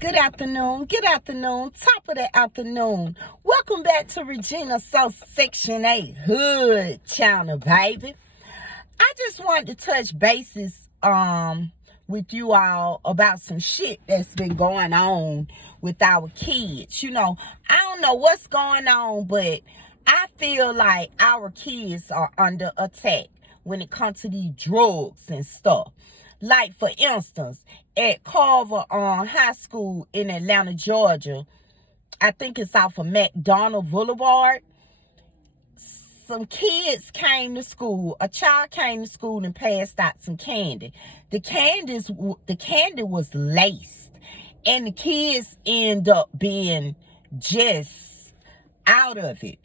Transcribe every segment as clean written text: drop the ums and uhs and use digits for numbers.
Good afternoon, top of the afternoon. Welcome back to Regina So Section 8 Hood channel, baby. I just wanted to touch bases with you all about some shit that's been going on with our kids. I don't know what's going on, but I feel like our kids are under attack when it comes to these drugs and stuff. Like, for instance, at Carver High School in Atlanta, Georgia, I think it's off of McDonald Boulevard, some kids came to school. A child came to school and passed out some candy. The candy was laced, and the kids end up being just out of it,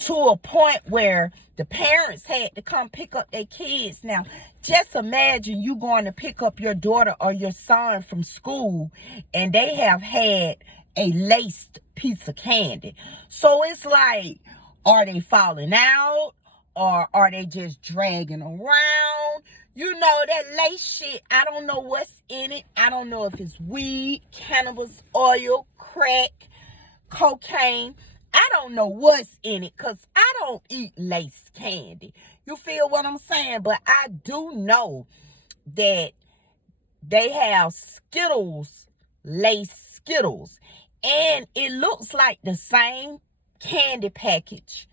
to a point where the parents had to come pick up their kids. Now, just imagine you going to pick up your daughter or your son from school, and they have had a laced piece of candy. So it's like, are they falling out, or are they just dragging around? That lace shit, I don't know what's in it. I don't know if it's weed, cannabis oil, crack, cocaine. I don't know what's in it, because I don't eat lace candy. You feel what I'm saying? But I do know that they have Skittles, lace Skittles. And it looks like the same candy package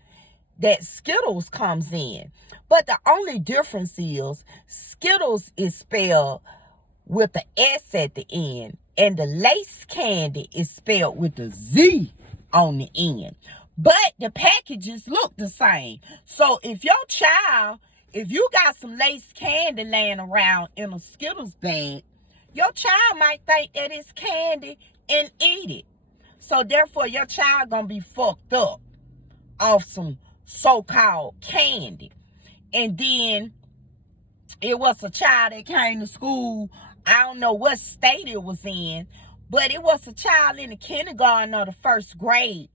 that Skittles comes in. But the only difference is Skittles is spelled with the S at the end, and the lace candy is spelled with the Z on the end. But the packages look the same. So if you got some lace candy laying around in a Skittles bag, your child might think that it's candy and eat it. So therefore, your child gonna be fucked up off some so-called candy. And then it was a child that came to school. I don't know what state it was in, but it was a child in the kindergarten or the first grade,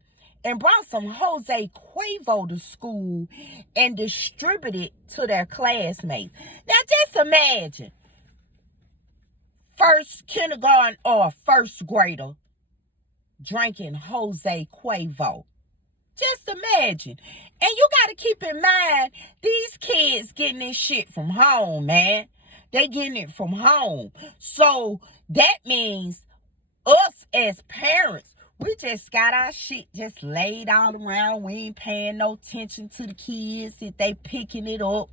and brought some Jose Cuervo to school and distributed to their classmates. Now just imagine, first kindergarten or first grader drinking Jose Cuervo. Just imagine. And you got to keep in mind, these kids getting this shit from home, man. They getting it from home. So that means us as parents, we just got our shit just laid all around. We ain't paying no attention to the kids if they picking it up.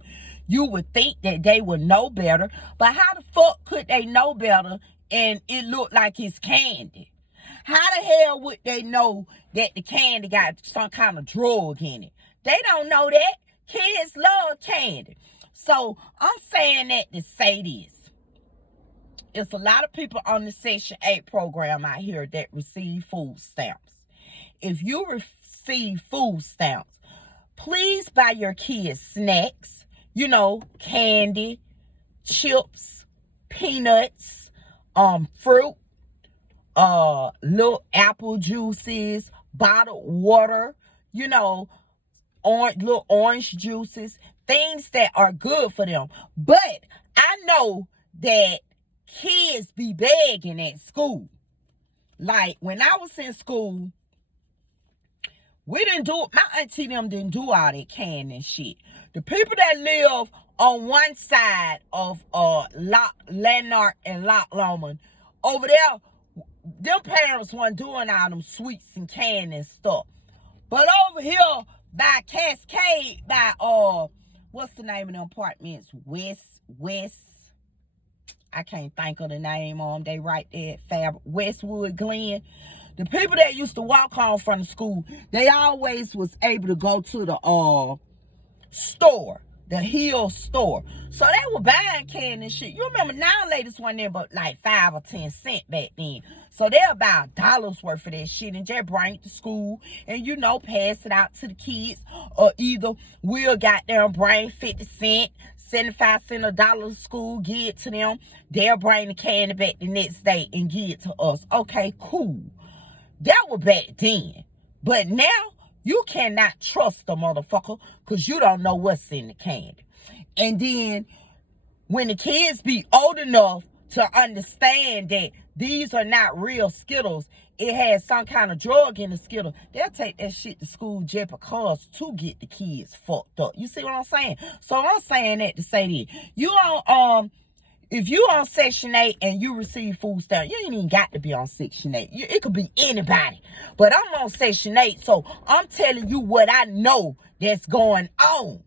You would think that they would know better. But how the fuck could they know better and it look like it's candy? How the hell would they know that the candy got some kind of drug in it? They don't know that. Kids love candy. So I'm saying that to say this. It's a lot of people on the Section 8 program out here that receive food stamps. If you receive food stamps, please buy your kids snacks, candy, chips, peanuts, fruit, little apple juices, bottled water, little orange juices, things that are good for them. But I know that kids be begging at school. Like, when I was in school, my auntie them didn't do all that candy and shit. The people that live on one side of Lanark and Loch Lomond, over there, them parents weren't doing all them sweets and candy and stuff. But over here by Cascade, by what's the name of them apartments? West. I can't think of the name on them. They right there at Westwood Glen. The people that used to walk home from the school, they always was able to go to the store, the Hill store. So they were buying candy and shit. You remember nowadays wasn't there but like 5 or 10 cents back then. So they'll buy $1 worth of that shit and just bring it to school and pass it out to the kids. Or either we'll goddamn bring 50 cents, 75 cents, $1 to school, give it to them. They'll bring the candy back the next day and give it to us. Okay, cool. That was back then. But now, you cannot trust the motherfucker because you don't know what's in the candy. And then, when the kids be old enough to understand that these are not real Skittles. It has some kind of drug in the Skittle. They'll take that shit to school just because to get the kids fucked up. You see what I'm saying? So I'm saying that to say this. You on if you on Section 8 and you receive food stamps, you ain't even got to be on Section 8. It could be anybody. But I'm on Section 8, so I'm telling you what I know that's going on.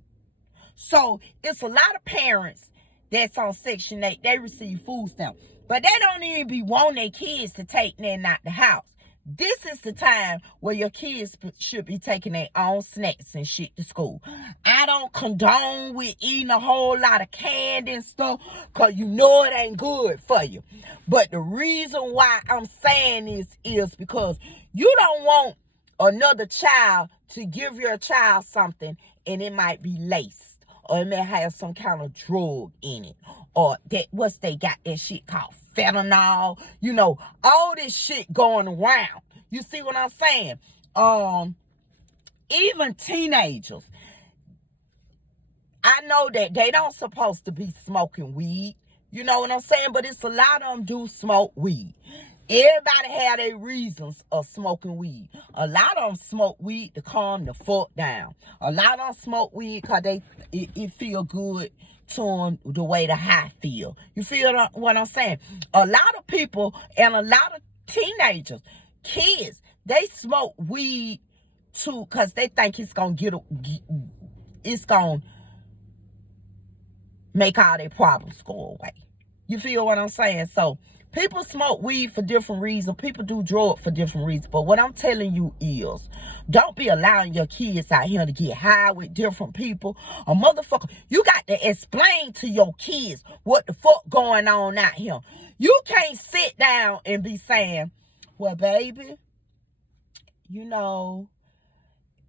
So it's a lot of parents that's on Section 8. They receive food stamps. But they don't even be wanting their kids to take nothing out the house. This is the time where your kids should be taking their own snacks and shit to school. I don't condone with eating a whole lot of candy and stuff because you know it ain't good for you. But the reason why I'm saying this is because you don't want another child to give your child something and it might be laced or it may have some kind of drug in it. Or they got that shit called fentanyl, all this shit going around. You see what I'm saying? Even teenagers, I know that they don't supposed to be smoking weed. You know what I'm saying? But it's a lot of them do smoke weed. Everybody have their reasons of smoking weed. A lot of them smoke weed to calm the fuck down. A lot of them smoke weed because it feel good to them the way the high feel. You feel what I'm saying? A lot of people and a lot of teenagers, kids, they smoke weed too because they think it's gonna make all their problems go away. You feel what I'm saying? So people smoke weed for different reasons. People do drugs for different reasons. But what I'm telling you is, don't be allowing your kids out here to get high with different people. A motherfucker, you got to explain to your kids what the fuck going on out here. You can't sit down and be saying, well, baby,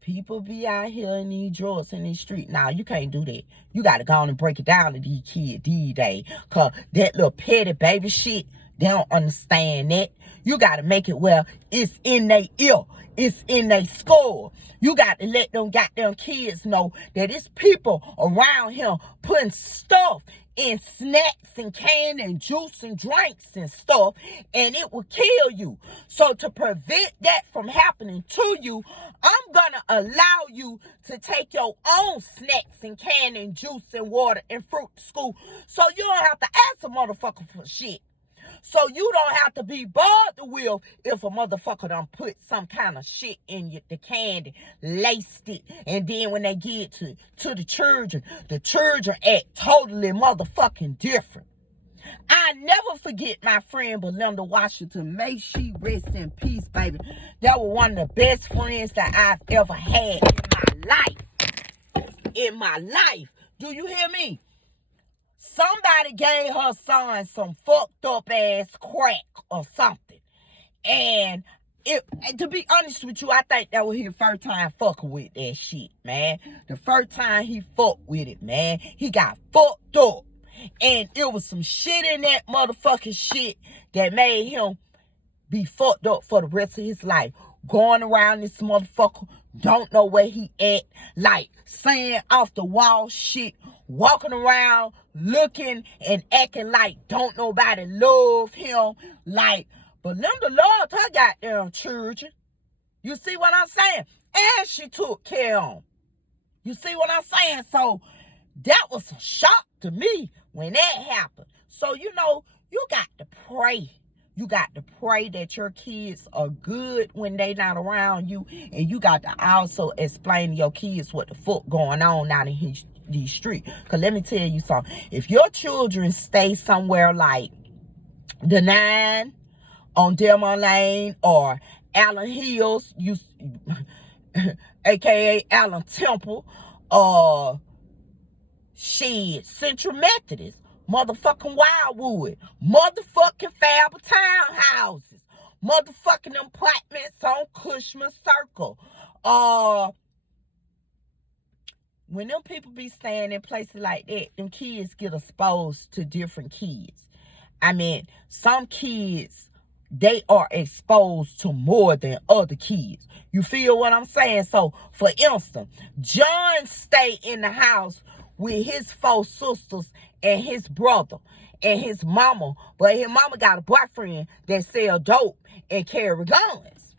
people be out here in these drugs in these streets. Now, you can't do that. You got to go on and break it down to these kids these days. Because that little petty baby shit, they don't understand that. You got to make it well, it's in their ear. It's in their skull. You got to let them goddamn kids know that it's people around here putting stuff in snacks and candy and juice and drinks and stuff, and it will kill you. So to prevent that from happening to you, I'm gonna allow you to take your own snacks and candy and juice and water and fruit to school, so you don't have to ask a motherfucker for shit. So you don't have to be bothered with if a motherfucker done put some kind of shit in the candy, laced it, and then when they get to the children act totally motherfucking different. I never forget my friend Belinda Washington. May she rest in peace, baby. That was one of the best friends that I've ever had in my life. Do you hear me? Somebody gave her son some fucked up ass crack or something. And to be honest with you, I think that was his first time fucking with that shit, man. The first time he fucked with it, man, he got fucked up. And it was some shit in that motherfucking shit that made him be fucked up for the rest of his life. Going around this motherfucker, don't know where he at, like saying off the wall shit, walking around looking and acting like don't nobody love him. Like, Belinda loved her goddamn children. You see what I'm saying? And she took care of them. You see what I'm saying? So that was a shock to me when that happened. So, you got to pray. You got to pray that your kids are good when they not around you. And you got to also explain to your kids what the fuck going on out in these streets. Because let me tell you something. If your children stay somewhere like the 9 on Delmar Lane or Allen Hills, a.k.a. Allen Temple, or Central Methodist, motherfucking Wildwood, motherfucking Faber Townhouses, motherfucking apartments on Cushman Circle. When them people be staying in places like that, them kids get exposed to different kids. I mean, some kids, they are exposed to more than other kids. You feel what I'm saying? So, for instance, John stayed in the house with his 4 sisters and his brother and his mama. But his mama got a boyfriend that sell dope and carry guns.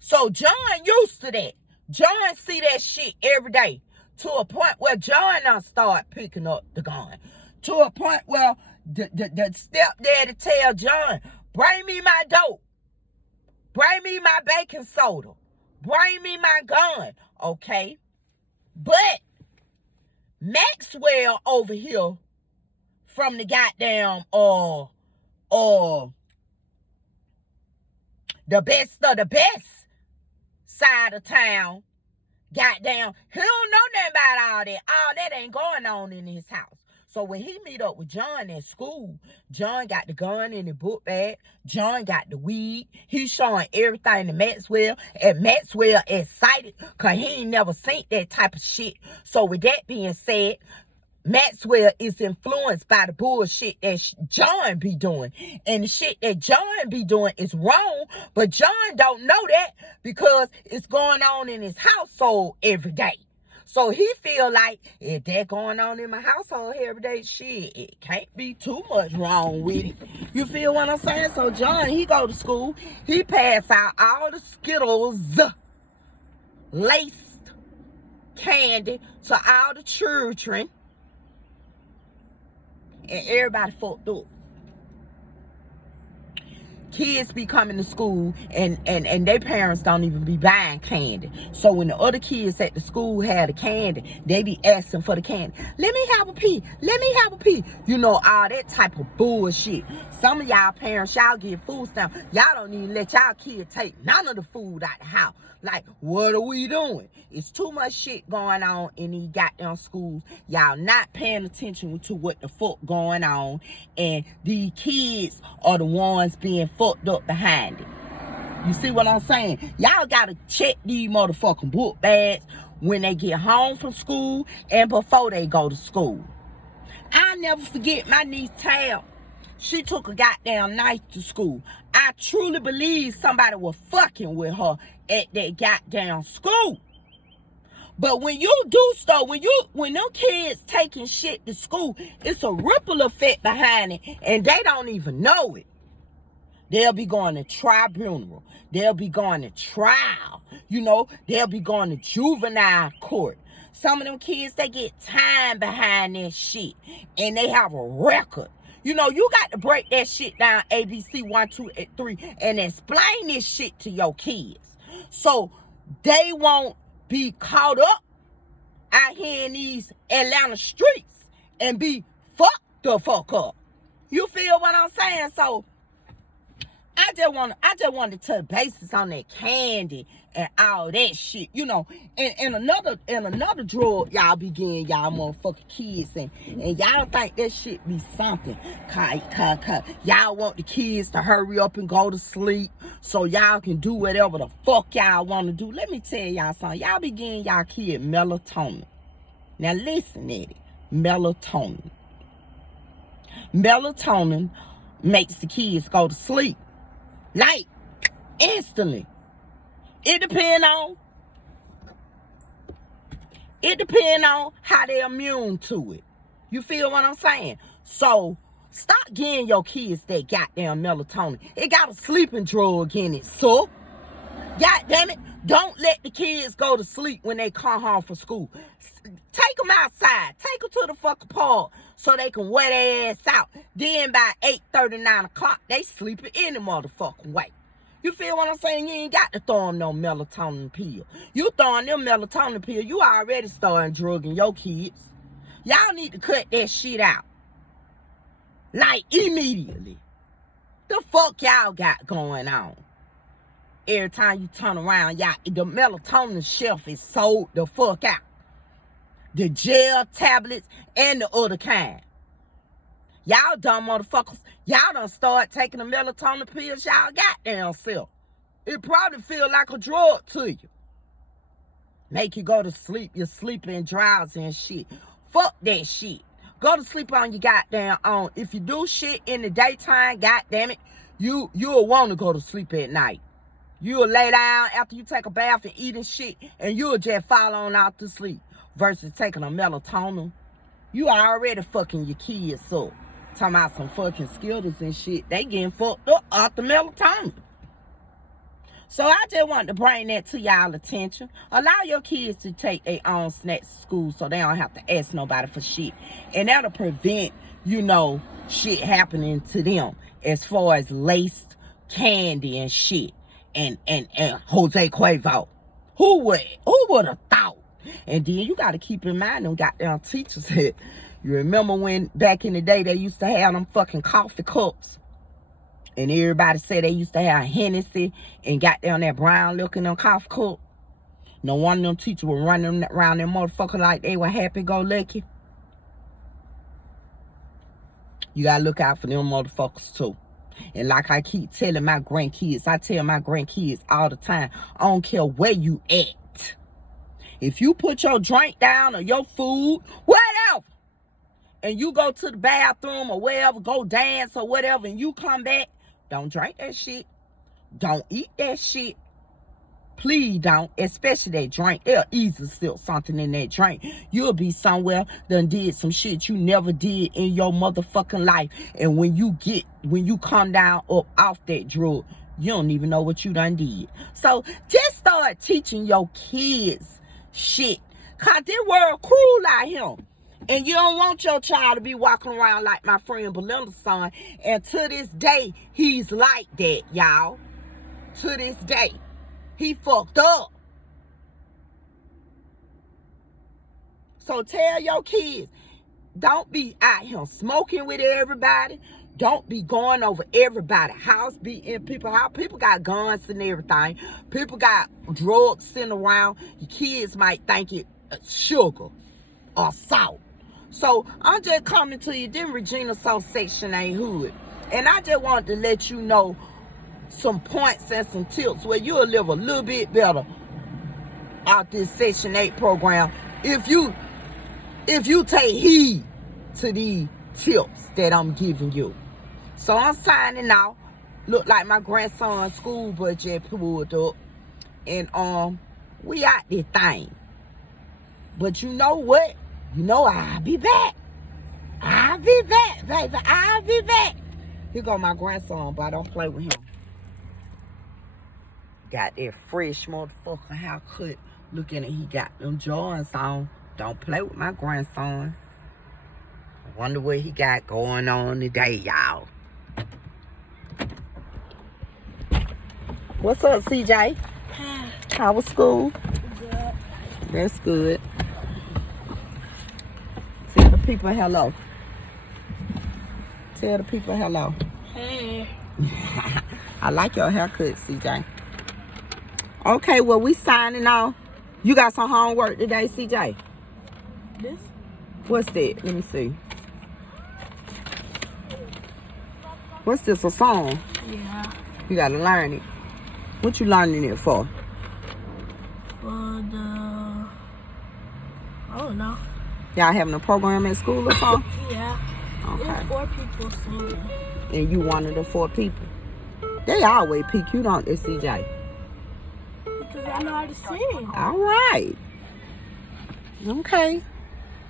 So John used to that. John see that shit every day. To a point where John now start picking up the gun. To a point where the stepdaddy tell John, bring me my dope. Bring me my baking soda. Bring me my gun. Okay? But Maxwell over here from the goddamn the best of the best side of town, goddamn, he don't know nothing about all that. All that ain't going on in his house. So when he meet up with John at school, John got the gun in the book bag. John got the weed. He's showing everything to Maxwell. And Maxwell excited because he ain't never seen that type of shit. So with that being said, Maxwell is influenced by the bullshit that John be doing. And the shit that John be doing is wrong. But John don't know that because it's going on in his household every day. So he feel like if that going on in my household every day, shit, it can't be too much wrong with it. You feel what I'm saying? So John, he go to school. He pass out all the Skittles, laced candy to all the children. And everybody fucked up. Kids be coming to school and their parents don't even be buying candy. So when the other kids at the school had the candy, they be asking for the candy. Let me have a piece. Let me have a piece. You know, all that type of bullshit. Some of y'all parents, y'all get food stamps. Y'all don't even let y'all kids take none of the food out the house. Like, what are we doing? It's too much shit going on in these goddamn schools. Y'all not paying attention to what the fuck going on. And these kids are the ones being fucked up behind it. You see what I'm saying? Y'all gotta check these motherfucking book bags when they get home from school and before they go to school. I'll never forget my niece Tab. She took a goddamn knife to school. I truly believe somebody was fucking with her at that goddamn school. But when you do stuff, when them kids taking shit to school, it's a ripple effect behind it, and they don't even know it. They'll be going to tribunal. They'll be going to trial. You know, they'll be going to juvenile court. Some of them kids, they get time behind that shit, and they have a record. You know, you got to break that shit down, ABC 1, 2, and 3, and explain this shit to your kids. So they won't be caught up out here in these Atlanta streets and be fucked the fuck up. You feel what I'm saying? So I just want to touch bases on that candy and all that shit, you know. And another drug y'all be getting y'all motherfucking kids and y'all think that shit be something. Cause y'all want the kids to hurry up and go to sleep so y'all can do whatever the fuck y'all want to do. Let me tell y'all something. Y'all be getting y'all kid melatonin. Now listen at it. Melatonin. Melatonin makes the kids go to sleep. Like, instantly. It depends on how they're immune to it. You feel what I'm saying? So, stop getting your kids that goddamn melatonin. It got a sleeping drug in it, so. God damn it. Don't let the kids go to sleep when they come home from school. Take them outside. Take them to the fucking park so they can wear their ass out. Then by 8:30, 9 o'clock, they sleeping any motherfucking way. You feel what I'm saying? You ain't got to throw them no melatonin pill. You throwing them melatonin pill, you already starting drugging your kids. Y'all need to cut that shit out. Like, immediately. The fuck y'all got going on? Every time you turn around, y'all, the melatonin shelf is sold the fuck out. The gel tablets and the other kind. Y'all dumb motherfuckers. Y'all done start taking the melatonin pills y'all goddamn self. It probably feel like a drug to you. Make you go to sleep. You're sleeping drowsy and shit. Fuck that shit. Go to sleep on your goddamn own. If you do shit in the daytime, goddamn it, you'll want to go to sleep at night. You'll lay down after you take a bath and eat and shit, and you'll just fall on out to sleep. Versus taking a melatonin. You already fucking your kids up. Talking about some fucking Skittles and shit. They getting fucked up off the melatonin. So I just want to bring that to y'all attention. Allow your kids to take their own snacks to school so they don't have to ask nobody for shit. And that'll prevent, shit happening to them as far as laced candy and shit. And Jose Cuervo. Who would have thought? And then you got to keep in mind them goddamn teachers that you remember when back in the day they used to have them fucking coffee cups. And everybody said they used to have Hennessy and got down that brown looking on coffee cup. No one of them teachers were running around them motherfucker like they were happy-go-lucky. You gotta look out for them motherfuckers too. And like I keep telling my grandkids, I tell my grandkids all the time, I don't care where you at. If you put your drink down or your food, whatever, and you go to the bathroom or wherever, go dance or whatever, and you come back, don't drink that shit. Don't eat that shit. Please don't, especially that drink. They'll easily still something in that drink. You'll be somewhere done did some shit you never did in your motherfucking life. And when you come down up off that drug, you don't even know what you done did. So just start teaching your kids shit. Cause this world cruel out here. And you don't want your child to be walking around like my friend Belinda's son. And to this day, he's like that, y'all. To this day. He fucked up. So tell your kids, don't be out here smoking with everybody. Don't be going over everybody's house, be in people's house. People got guns and everything. People got drugs sitting around. Your kids might think it's sugar or salt. So I'm just coming to you. Then Regina Soul Section 8 Hood. And I just wanted to let you know some points and some tips where you'll live a little bit better out this Section 8 program if you take heed to these tips that I'm giving you. So I'm signing out. Look like my grandson's school budget pulled up. And we out this thing. But you know what? You know I'll be back. I'll be back, baby. I'll be back. Here go my grandson, but I don't play with him. Got that fresh motherfucker haircut. Look at it, he got them joints on. Don't play with my grandson. I wonder what he got going on today, y'all. What's up, CJ? How was school? Good. That's good. Tell the people hello. Tell the people hello. Hey. I like your haircut, CJ. Okay, well, we signing off. You got some homework today, CJ? This? What's that? Let me see. What's this, a song? Yeah. You gotta learn it. What you learning it for? For the... I don't know. Y'all having a program at school or something? Yeah. Okay. There's 4 people singing. And you one of the 4 people? They always pick you, don't they, CJ? Because I know how to sing. All right. Okay.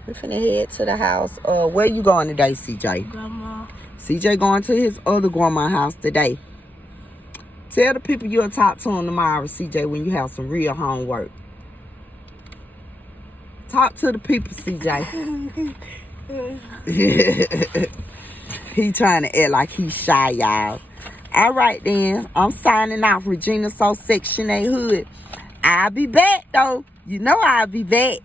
We're finna head to the house. Where you going today, CJ? Grandma. CJ going to his other grandma's house today. Tell the people you'll talk to them tomorrow, CJ, when you have some real homework. Talk to the people, CJ. He trying to act like he's shy, y'all. All right, then. I'm signing off. Regina Soul Section 8 Hood. I'll be back, though. You know I'll be back.